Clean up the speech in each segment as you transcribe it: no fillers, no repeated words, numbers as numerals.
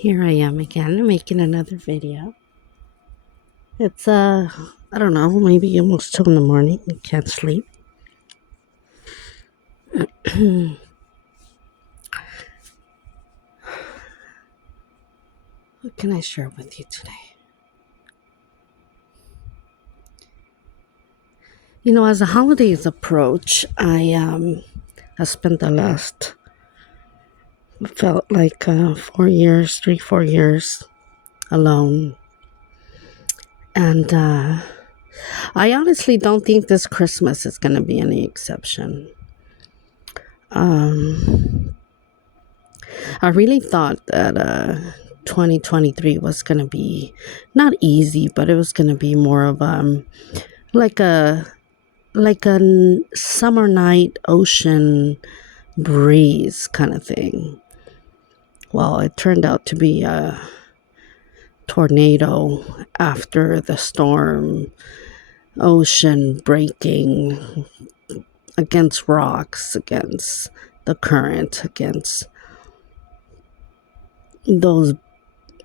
Here I am again making another video. It's I don't know, maybe almost 2 in the morning. I can't sleep. What can I share with you today? As the holidays approach, I spent the last felt like 4 years, 3-4 years alone. And I honestly don't think this Christmas is going to be any exception. I really thought that 2023 was going to be not easy, but it was going to be more of like a summer night ocean breeze kind of thing. Well, it turned out to be a tornado after the storm, ocean breaking against rocks, against the current, against those,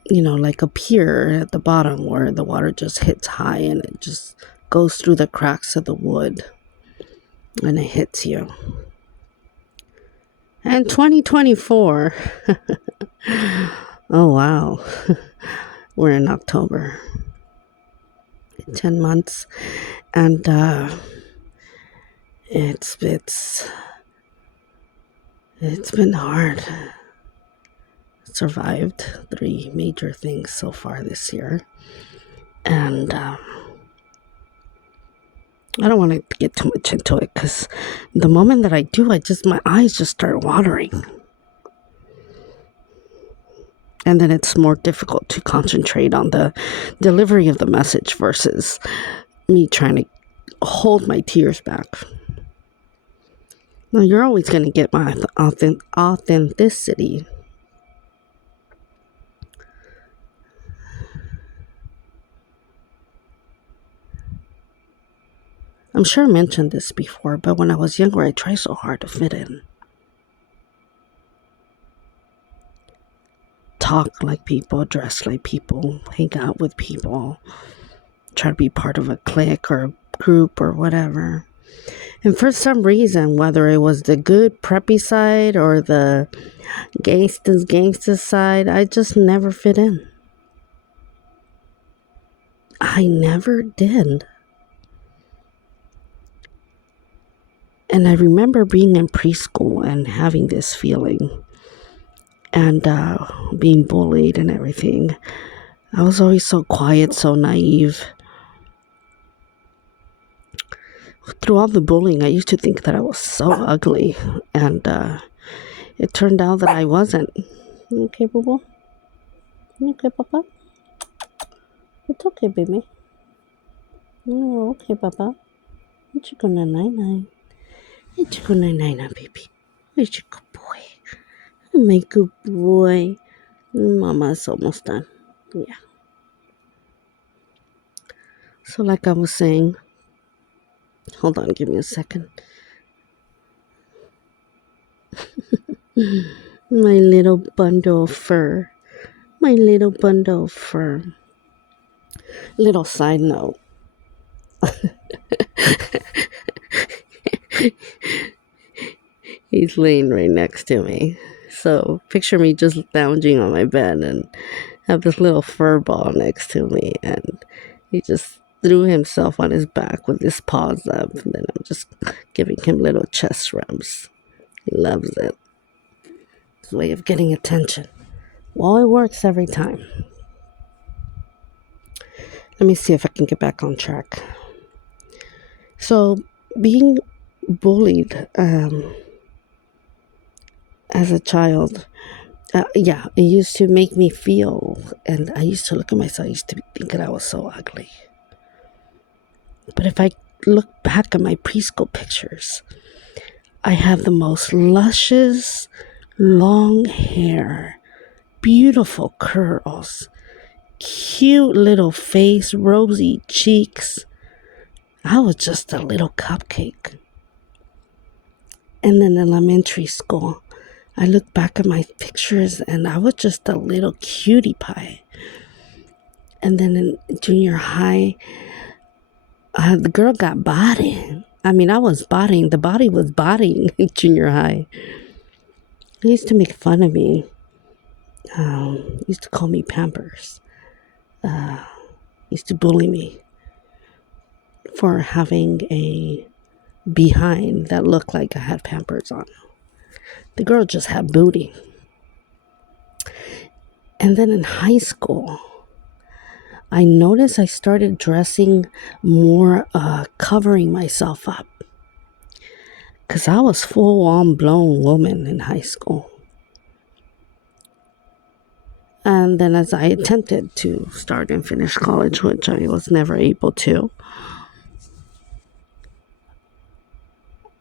like a pier at the bottom where the water just hits high and it just goes through the cracks of the wood and it hits you. And 2024, oh wow, we're in October, 10 months, and it's been hard. Survived 3 major things so far this year, and I don't want to get too much into it because the moment that I do, my eyes just start watering, and then it's more difficult to concentrate on the delivery of the message versus me trying to hold my tears back. Now, you're always going to get my authenticity. I'm sure I mentioned this before, but when I was younger, I tried so hard to fit in. Talk like people, dress like people, hang out with people, try to be part of a clique or a group or whatever. And for some reason, whether it was the good preppy side or the gangsta side, I just never fit in. I never did. And I remember being in preschool and having this feeling and being bullied and everything. I was always so quiet, so naive. Through all the bullying, I used to think that I was so ugly, and it turned out that I wasn't. Okay, boo-boo? Okay, papa? It's okay, baby. Oh, okay, papa. It's a good night-night. It's a good night-night, baby. It's a good boy. My good boy. Mama's almost done. Yeah. So like I was saying, hold on, give me a second. My little bundle of fur. My little bundle of fur. Little side note. He's laying right next to me. So picture me just lounging on my bed and have this little fur ball next to me, and he just threw himself on his back with his paws up, and then I'm just giving him little chest rubs. He loves it. It's a way of getting attention. Well, it works every time. Let me see if I can get back on track. So being bullied as a child, it used to make me feel, and I used to look at myself, I used to think that I was so ugly. But if I look back at my preschool pictures, I have the most luscious, long hair, beautiful curls, cute little face, rosy cheeks. I was just a little cupcake. And in elementary school, I look back at my pictures and I was just a little cutie pie. And then in junior high, the girl got body. I mean, I was bodying. The body was bodying in junior high. They used to make fun of me. Used to call me Pampers. Used to bully me for having a behind that looked like I had Pampers on. The girl just had booty. And then in high school, I noticed I started dressing more, covering myself up. Because I was full-on blown woman in high school. And then as I attempted to start and finish college, which I was never able to,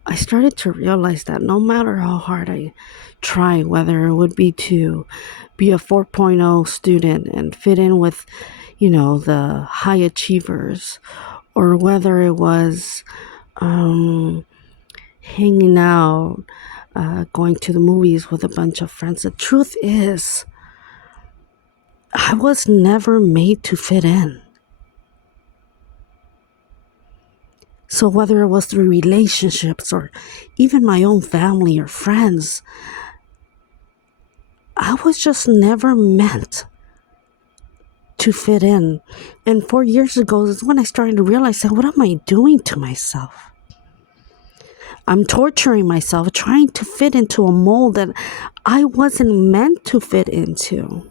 I started to realize that no matter how hard I try, whether it would be to be a 4.0 student and fit in with, the high achievers, or whether it was hanging out, going to the movies with a bunch of friends, the truth is, I was never made to fit in. So whether it was through relationships or even my own family or friends, I was just never meant to fit in. And 4 years ago is when I started to realize, what am I doing to myself? I'm torturing myself, trying to fit into a mold that I wasn't meant to fit into.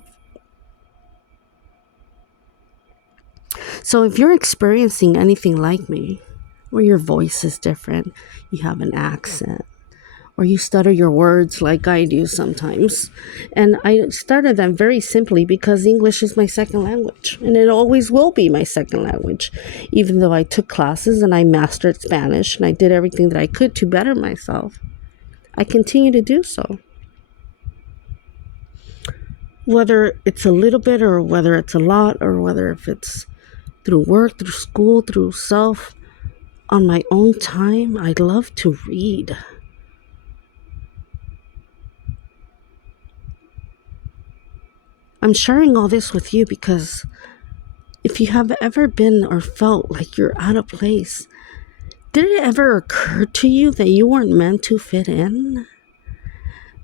So if you're experiencing anything like me, where your voice is different, you have an accent, or you stutter your words like I do sometimes. And I started them very simply because English is my second language, and it always will be my second language. Even though I took classes and I mastered Spanish and I did everything that I could to better myself, I continue to do so. Whether it's a little bit or whether it's a lot, or whether if it's through work, through school, through self, on my own time, I love to read. I'm sharing all this with you because if you have ever been or felt like you're out of place, did it ever occur to you that you weren't meant to fit in?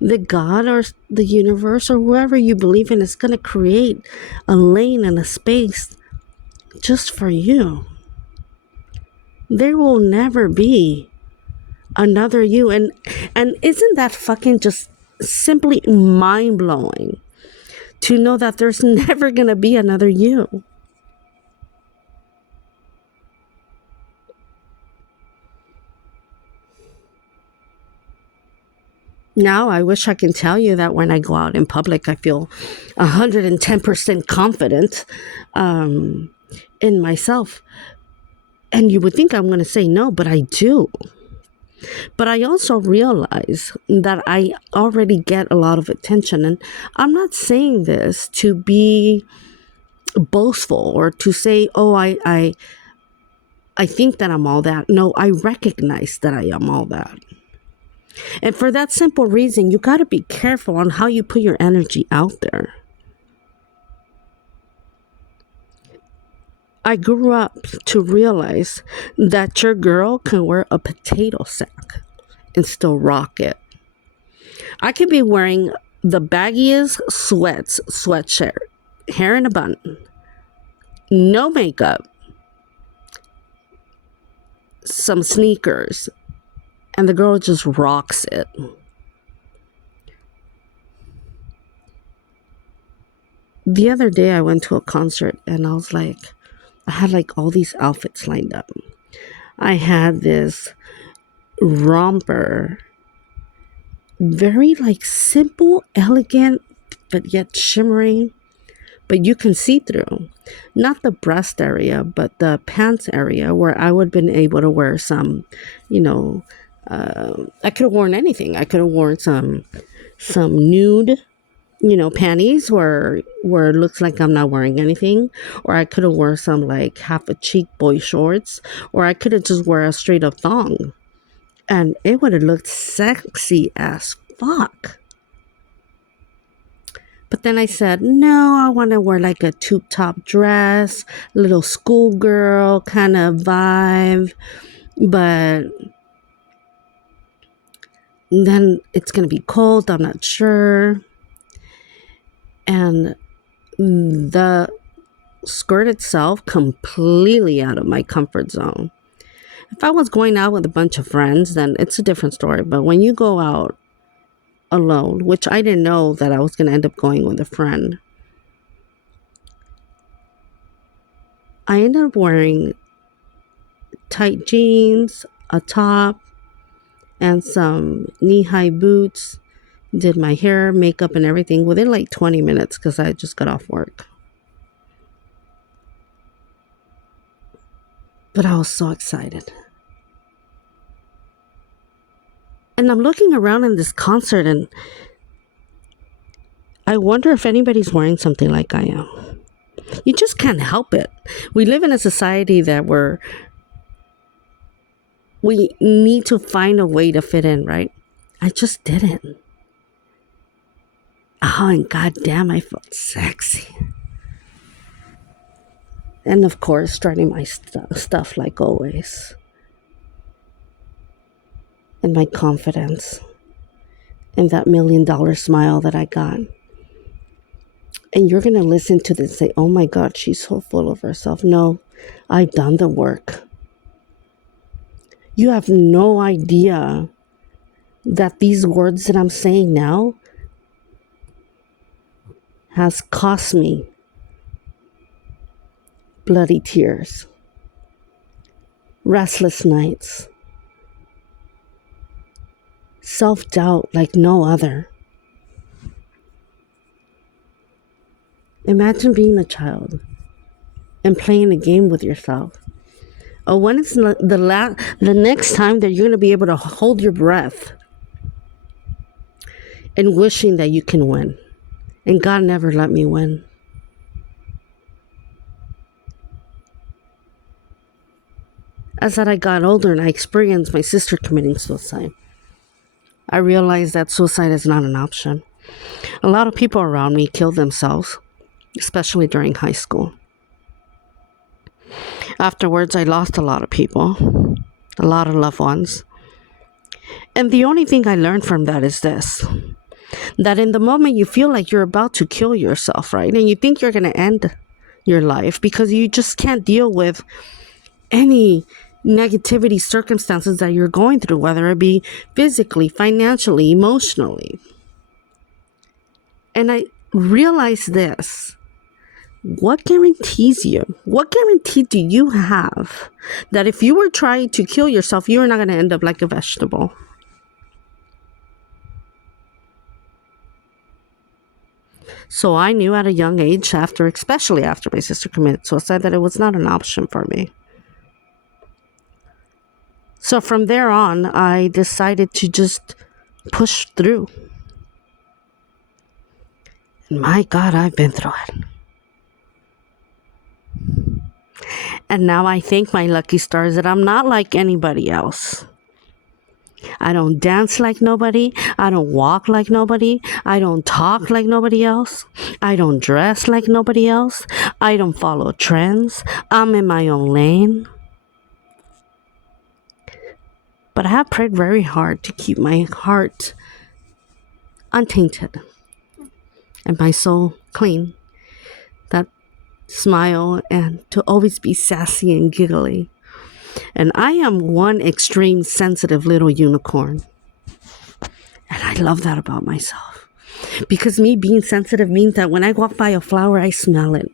That God or the universe or whoever you believe in is going to create a lane and a space just for you. There will never be another you. And isn't that fucking just simply mind-blowing to know that there's never going to be another you? Now, I wish I can tell you that when I go out in public, I feel 110% confident in myself. And you would think I'm going to say no, but I do. But I also realize that I already get a lot of attention. And I'm not saying this to be boastful or to say, oh, I think that I'm all that. No, I recognize that I am all that. And for that simple reason, you got to be careful on how you put your energy out there. I grew up to realize that your girl can wear a potato sack and still rock it. I could be wearing the baggiest sweatshirt, hair in a bun, no makeup, some sneakers, and the girl just rocks it. The other day I went to a concert and I had like all these outfits lined up. I had this romper, very like simple, elegant, but yet shimmering, but you can see through. Not the breast area, but the pants area where I would have been able to wear some, I could have worn anything. I could have worn some nude, panties where it looks like I'm not wearing anything, or I could have worn some like half a cheek boy shorts, or I could have just wear a straight up thong, and it would have looked sexy as fuck. But then I said, no, I want to wear like a tube top dress, little schoolgirl kind of vibe. But then it's going to be cold. I'm not sure. And the skirt itself, completely out of my comfort zone. If I was going out with a bunch of friends, then it's a different story. But when you go out alone, which I didn't know that I was going to end up going with a friend, I ended up wearing tight jeans, a top, and some knee-high boots. Did my hair, makeup, and everything within like 20 minutes because I just got off work. But I was so excited. And I'm looking around in this concert and I wonder if anybody's wearing something like I am. You just can't help it. We live in a society that we need to find a way to fit in, right? I just didn't. Oh, and goddamn, I felt sexy. And of course, starting my stuff like always. And my confidence. And that $1 million smile that I got. And you're going to listen to this and say, oh my God, she's so full of herself. No, I've done the work. You have no idea that these words that I'm saying now has cost me bloody tears, restless nights, self-doubt like no other. Imagine being a child and playing a game with yourself. Oh, when is the next time that you're going to be able to hold your breath and wishing that you can win? And God never let me win. As I got older and I experienced my sister committing suicide, I realized that suicide is not an option. A lot of people around me killed themselves, especially during high school. Afterwards, I lost a lot of people, a lot of loved ones. And the only thing I learned from that is this, that in the moment you feel like you're about to kill yourself, right? And you think you're going to end your life because you just can't deal with any negativity circumstances that you're going through, whether it be physically, financially, emotionally. And I realized this. What guarantee do you have that if you were trying to kill yourself, you are not going to end up like a vegetable? So I knew at a young age, especially after my sister committed suicide, that it was not an option for me. So from there on, I decided to just push through. And my God, I've been through it. And now I thank my lucky stars that I'm not like anybody else. I don't dance like nobody. I don't walk like nobody. I don't talk like nobody else. I don't dress like nobody else. I don't follow trends. I'm in my own lane. But I have prayed very hard to keep my heart untainted and my soul clean. That smile and to always be sassy and giggly. And I am one extreme sensitive little unicorn. And I love that about myself. Because me being sensitive means that when I walk by a flower, I smell it.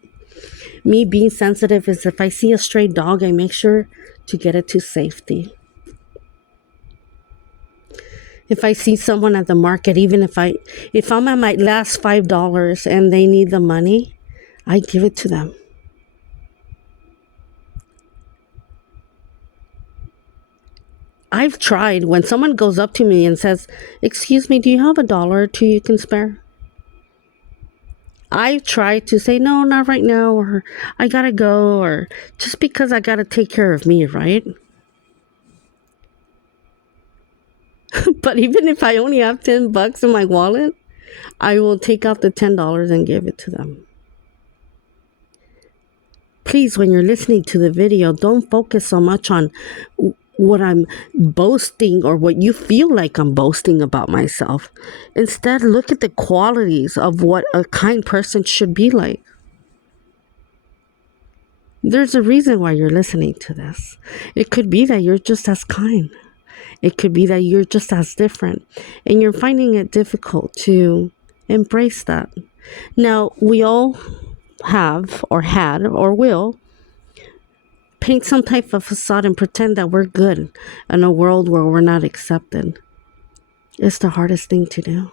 Me being sensitive is if I see a stray dog, I make sure to get it to safety. If I see someone at the market, even if I'm at my last $5 and they need the money, I give it to them. I've tried when someone goes up to me and says, excuse me, do you have $1 or two you can spare? I try to say, no, not right now, or I gotta go, or just because I gotta take care of me, right? But even if I only have $10 in my wallet, I will take out the $10 and give it to them. Please, when you're listening to the video, don't focus so much on what I'm boasting or what you feel like I'm boasting about myself. Instead, look at the qualities of what a kind person should be like. There's a reason why you're listening to this. It could be that you're just as kind. It could be that you're just as different and you're finding it difficult to embrace that. Now, we all have or had or will paint some type of facade and pretend that we're good in a world where we're not accepted. It's the hardest thing to do.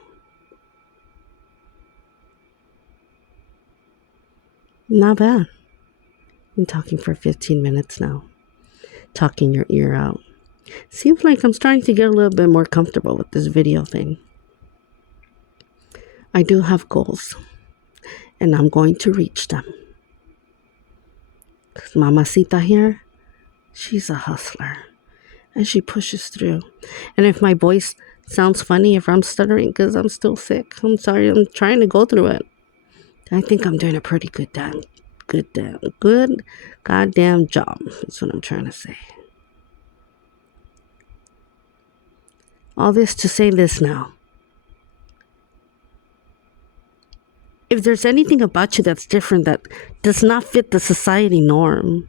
Not bad. Been talking for 15 minutes now. Talking your ear out. Seems like I'm starting to get a little bit more comfortable with this video thing. I do have goals, and I'm going to reach them. Because Mamacita here, she's a hustler, and she pushes through. And if my voice sounds funny, if I'm stuttering because I'm still sick, I'm sorry, I'm trying to go through it. I think I'm doing a pretty good goddamn job. That's what I'm trying to say. All this to say this now. If there's anything about you that's different, that does not fit the society norm,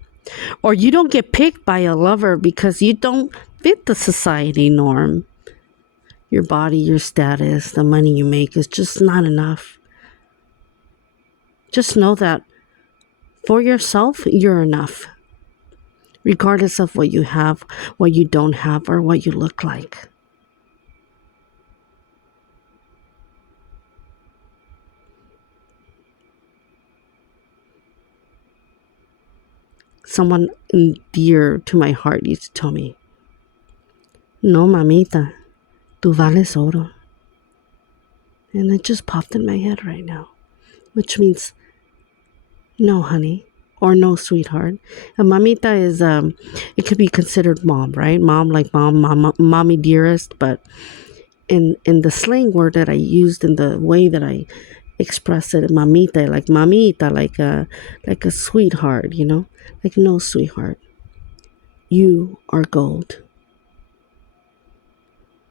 or you don't get picked by a lover because you don't fit the society norm, your body, your status, the money you make is just not enough. Just know that for yourself, you're enough. Regardless of what you have, what you don't have, or what you look like. Someone dear to my heart used to tell me, "No, mamita, tú vales oro." And it just popped in my head right now, which means, no, honey, or no, sweetheart. And mamita is, it could be considered mom, right? Mom, like mommy dearest, but in the slang word that I used, in the way that I express it, mamita, like a sweetheart, you know? Like, no, sweetheart, you are gold.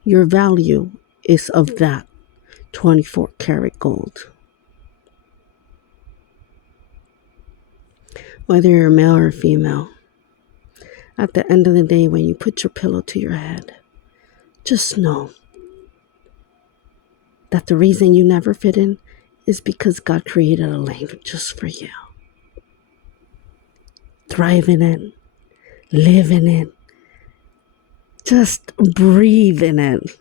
Your value is of that 24 karat gold. Whether you're male or female, at the end of the day, when you put your pillow to your head, just know that the reason you never fit in is because God created a lane just for you. Thrive in it, live in it, just breathe in it.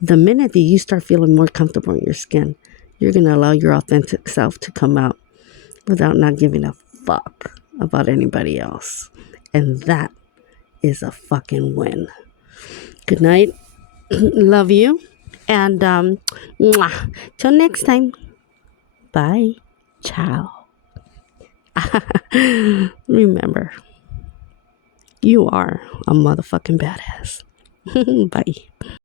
The minute that you start feeling more comfortable in your skin, you're going to allow your authentic self to come out without not giving a fuck about anybody else. And that is a fucking win. Good night. Love you. And till next time. Bye. Ciao. Remember, you are a motherfucking badass. Bye.